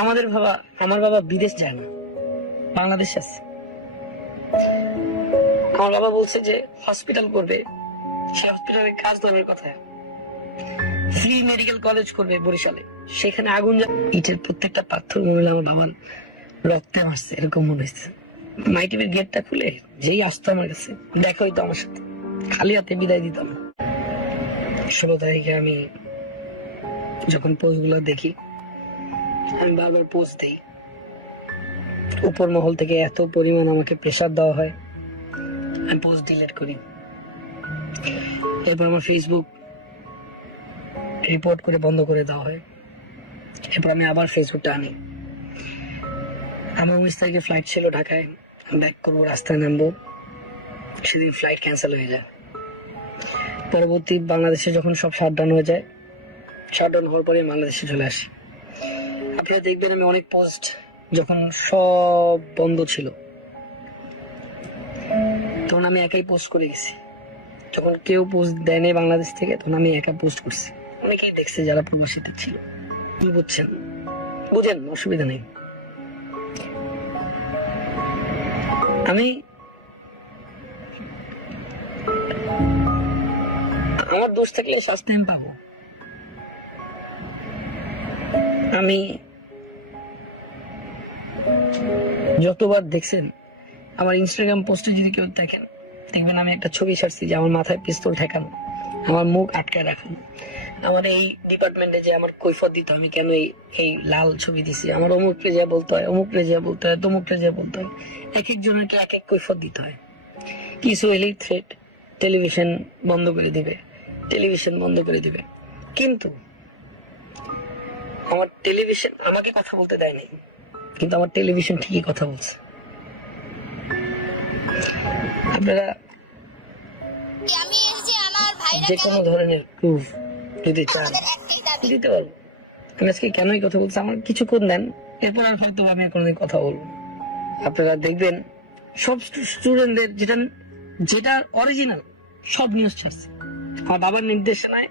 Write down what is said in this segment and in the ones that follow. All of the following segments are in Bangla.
আমার বাবা বিদেশ যায় না, বাংলাদেশে আছে। আমার বাবা বলছে যে হসপিটাল করবে, সে হসপিটালে কাজ ধরার কথা, ফ্রি মেডিকেল কলেজ করবে বরিশালে, সেখানে আগুন ইটের প্রত্যেকটা পাথর মনে হলো আমার বাবার রক্তে মারছে, এরকম মনে হচ্ছে। মাইটিভের গেটটা খুলে যেই আসতো আমার কাছে দেখা হইতো আমার সাথে, খালি হাতে বিদায় দিতাম। 16 তারিখে আমি যখন পোস্ট গুলো দেখি, আমি বারবার পোস্ট দিই। উপর মহল থেকে এত পরিমাণ আমাকে প্রেসার দেওয়া হয়, আমি পোস্ট ডিলিট করি। এরপর আমার ফেসবুক রিপোর্ট করে বন্ধ করে দেওয়া হয়। এরপর আমি আবার ফেসবুকটা আনি। আমার 19 তারিখে ফ্লাইট ছিল ঢাকায়, ব্যাক করবো, রাস্তায় নামবো, সেদিন ফ্লাইট ক্যান্সেল হয়ে যায়। পরবর্তী বাংলাদেশে যখন সব শাটডাউন হয়ে যায়, শাটডাউন হওয়ার পরে বাংলাদেশে চলে আসি। আপনারা দেখবেন আমি অনেক পোস্ট যখন সব বন্ধ ছিল তখন আমি একাই পোস্ট করে গেছি। যখন কেউ পোস্ট দেয়নি বাংলাদেশ থেকে, তখন আমি একা পোস্ট করছি। অনেকেই দেখছে যারা প্রবাসীতে ছিল। বুঝেন, অসুবিধা নেই। আমি আমার দোষ থাকলে শাস্তি আমি পাবো। আমি যতবার দেখছেন আমার ইনস্টাগ্রাম পোস্টে, যদি কেউ দেখেন, দেখবেন আমি একটা ছবি ছাড়ছি যে আমার মাথায় পিস্তল ঠেকানো, আমার মুখ আটকায় রাখানো, আমার এই ডিপার্টমেন্টে যে আমার কৈফত দিতে হয়, আমি কেন এই লাল ছবি দিছি, আমার অমুককে যা বলতে হয়, অমুককে যা বলতে হয়, তমুককে যা বলতে হয়, এক একজনকে এক এক কৈফত দিতে হয়। কিছু এলেই থ্রেট, টেলিভিশন বন্ধ করে দিবে, টেলিভিশন বন্ধ করে দিবে। কিন্তু আমার টেলিভিশন আমাকে কথা বলতে দেয়নি, কিন্তু আমার টেলিভিশন ঠিকই কথা বলছে। আপনারা যে কোনো ধরনের প্রুফ যদি চান দিতে পারবো। আমি আজকে কেনই কথা বলছি, আমার কিছুক্ষণ দেন, এরপর আর হয়তো আমি কোনোদিন কথা বলবো। আপনারা দেখবেন সব স্টুডেন্টদের যেটা অরিজিনাল সব নিউজ ছাড়ছে। আমার বাবার নির্দেশনায়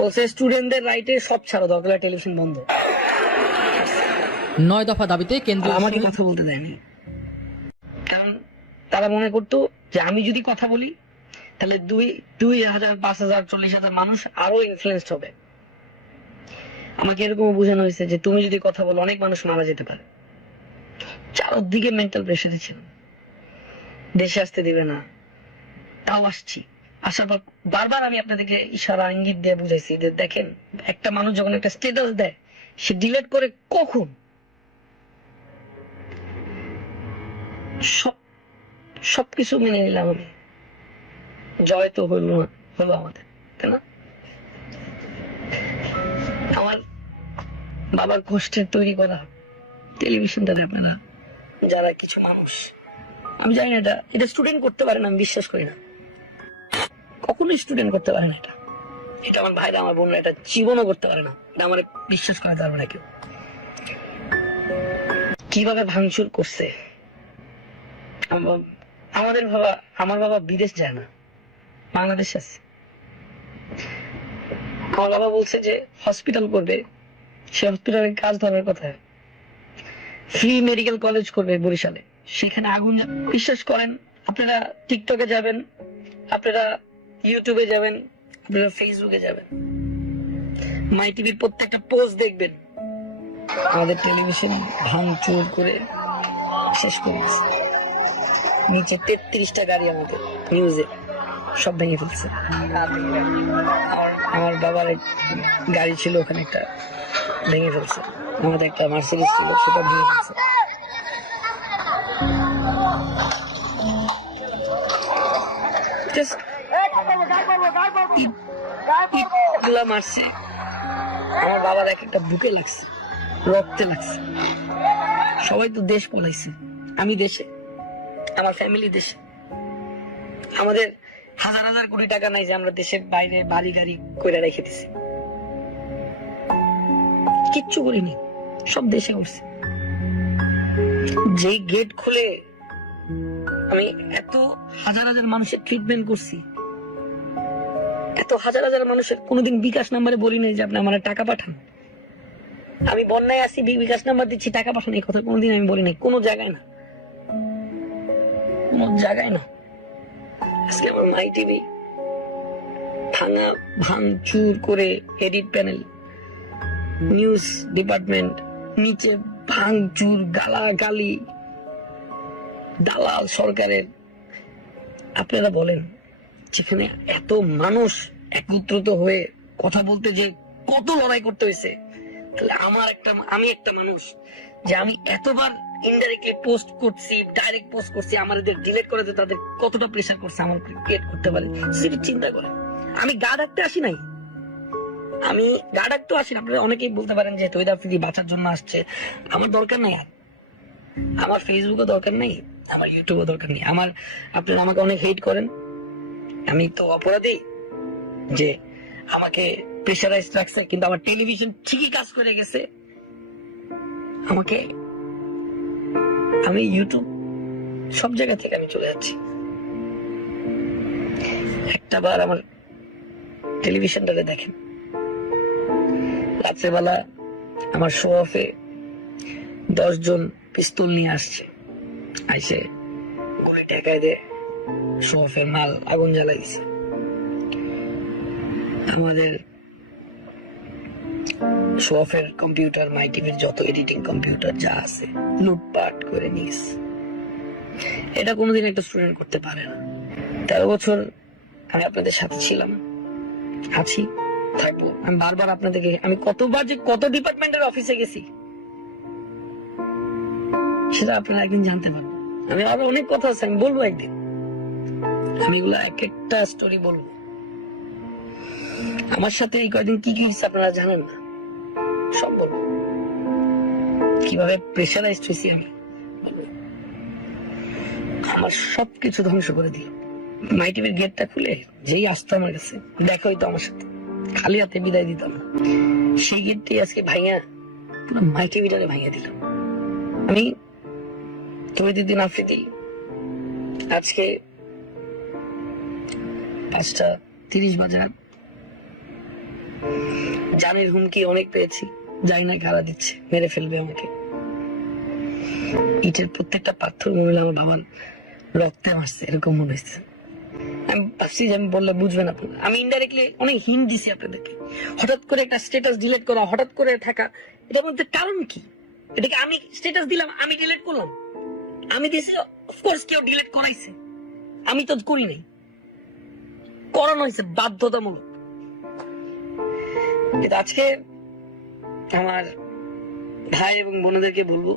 বলছে স্টুডেন্টদের রাইটে সব ছাড়ো, দরকার টেলিভিশন বন্ধ। 9 দফা দাবিতে কেন্দ্র আমাকে কথা বলতে দেয়নি, কারণ তারা মনে করতো যে আমি যদি কথা বলি তাহলে 2,000, 5,000, 40,000 মানুষ আরো ইনফ্লুয়েন্সড হবে। আমাকে এরকম বোঝানো হয়েছে যে তুমি যদি কথা বলো অনেক মানুষ মারা যেতে পারে। চারদিকে মেন্টাল প্রেশারে ছিলাম, দেশে আসতে দিবে না, তাও আসছি। আসার পর বারবার আমি আপনাদেরকে ইশারা ইঙ্গিত দিয়ে বুঝাইছি যে দেখেন, একটা মানুষ যখন একটা স্ট্যাটাস দেয়, সে ডিলিট করে কখন সবকিছু মেনে নিলাম আমি। জয় তো হলো আমাদের, তাই না? আমার বাবার কষ্টের তৈরি করা টেলিভিশনটা দেখবে না যারা কিছু মানুষ, আমি জানি না এটা স্টুডেন্ট করতে পারে না, আমি বিশ্বাস করি না, কখনোই স্টুডেন্ট করতে পারে না। এটা আমার ভাইরা, আমার বোনরা এটা জীবনও করতে পারে না, এটা আমার বিশ্বাস করাতে পারবে না কেউ। কিভাবে ভাঙচুর করছে আমার বাবা বিদেশ যায় না, বাংলাদেশে আছে। আমার বাবা বলছে যে হসপিটাল করবে, সে হসপিটালে কাজ ধরার কথা, ফ্রি মেডিকেল কলেজ করবে বরিশালে, সেখানে আগুন। বিশ্বাস করেন, আপনারা টিকটকে যাবেন, আপনারা ইউটিউবে যাবেন, আপনারা ফেসবুকে যাবেন, মাই টিভির প্রত্যেকটা পোস্ট দেখবেন, আমাদের টেলিভিশন ভাঙচুর করে শেষ করে দিচ্ছে। নিচে 33টা গাড়ি আমাদের নিউজে সব ভেঙে ফেলছে। আমার বাবার গাড়ি ছিল, ওখানে একটা ভেঙে ফেলছে। আমাদের একটা মার্সিডিজ ছিল, সেটা ভেঙে ফেলছে। মারছে আমার বাবার এক একটা বুকে লাগছে, রক্তে লাগছে। সবাই তো দেশ পলাইছে, আমি দেশে, আমার ফ্যামিলি দেশে। আমাদের হাজার হাজার কোটি টাকা নাই যে আমরা দেশের বাইরে বাড়ি গাড়ি কইরা রেখে দিছি, কিচ্ছু করিনি, সব দেশে করছি। যেই গেট খুলে আমি এত হাজার হাজার মানুষের ট্রিটমেন্ট করছি, এত হাজার হাজার মানুষের কোনোদিন বিকাশ নাম্বারে বলি নাই যে আপনি আমার টাকা পাঠান। আমি বন্যায় আসি, বিকাশ নাম্বার দিচ্ছি, টাকা পাঠান, এই কথা কোনোদিন আমি বলি নাই, কোনো জায়গায় না, কোনো জায়গায় না। আজকে আমার মাই টিভি ভাঙচুর করে, এডিট প্যানেল, নিউজ ডিপার্টমেন্ট নিচে ভাঙচুর, গালাগালি, দালাল সরকারের। আপনারা বলেন, যেখানে এত মানুষ একত্রিত হয়ে কথা বলতে যে কত লড়াই করতে হয়েছে, তাহলে আমি একটা মানুষ যে আমি এতবার ইনডাইরেক্টলি পোস্ট করছি, ডাইরেক্ট পোস্ট করছি, আমাদের ডিলিট করে তাদের কতটা প্রেসার করছে আমার ক্রিয়েট করতে পারে সেটা চিন্তা করে। আমি গা ডাকতে আসি নাই, আমি গা ডাকতেও আসি না। আপনারা অনেকেই বলতে পারেন যে তৈরি আফ্রিদি বাঁচার জন্য আসছে, আমার দরকার নাই। আর আমার ফেসবুকও দরকার নেই, আমার ইউটিউবও দরকার নেই। আপনারা আমাকে অনেক হেট করেন, আমি তো অপরাধী যে আমাকে প্রেশারাইজ রাখছে, কিন্তু আমার টেলিভিশন ঠিকই কাজ করে গেছে। আমি ইউটিউব সব জায়গা থেকে আমি চলে যাচ্ছি। একটা বার আমার টেলিভিশনটাতে দেখেন, রাত্রেবেলা আমার শো অফে 10 জন পিস্তল নিয়ে আসছে, আইসে গুলি ঠেকায় দিয়ে শো অফের মাল আগুন জ্বালাই দিছে। আমাদের শো অফের কম্পিউটার, মাই টিভির যত এডিটিং কম্পিউটার যা আছে লুটপাট করে নিয়েছে। এটা কোনোদিন একটা স্টুডেন্ট করতে পারে না। 13 বছর আমি আপনাদের সাথে ছিলাম, আছি, থাকবো। আমি বারবার আপনাদেরকে, আমি কতবার যে কত ডিপার্টমেন্টের অফিসে গেছি সেটা আপনারা একদিন জানতে পারবেন। আমি আরো অনেক কথা আছে, আমি বলবো একদিন, আমি এগুলো এক একটা স্টোরি বলবো। আমার সাথে এই কয়দিন কি কি হয়েছে আপনারা জানেন না, সব বলবো। কিভাবে প্রেশারাইজড হয়েছি আমি, আমার সবকিছু ধ্বংস করে দিল। মাই টিভির গেটটা খুলে যেই আসতো আমার কাছে দেখা হইতো আমার সাথে, খালি হাতে বিদায় দিতাম না। সেই গেটটি আজকে ভাইয়া, পুরো মাই টিভিটারে ভাইয়া দিল। আমি তৈরি আফ্রিদি আজকে 5:30 বাজে, জানের হুমকি অনেক পেয়েছি, জানি না কারা দিচ্ছে, মেরে ফেলবে আমাকে। ইটের প্রত্যেকটা পাথর মনে হলো আমার বাবার রক্তে মারছে, এরকম মনে হয়েছে। আমি ভাবছি যে আমি বললে বুঝবেন আপনারা, আমি ইনডাইরেক্টলি অনেক হিন্ট দিছি আপনাদেরকে। হঠাৎ করে একটা স্ট্যাটাস ডিলিট করা, হঠাৎ করে থাকা, এটার মধ্যে কারণ কি? এটাকে আমি স্ট্যাটাস দিলাম, আমি ডিলিট করলাম, আমি দিছি, অফকোর্স কেউ ডিলিট করাইছে, আমি তো করি নাই, করানো হয়েছে বাধ্যতামূলক। কিন্তু আজকে আমার ভাই এবং বোনদেরকে বলবো,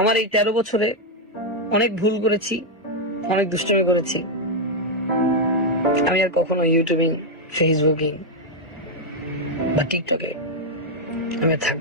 আমার এই 13 বছরে অনেক ভুল করেছি, অনেক দুষ্টুমি করেছি। আমি আর কখনো ইউটিউবিং, ফেসবুকিং বা টিকটকে আমি থাকবো।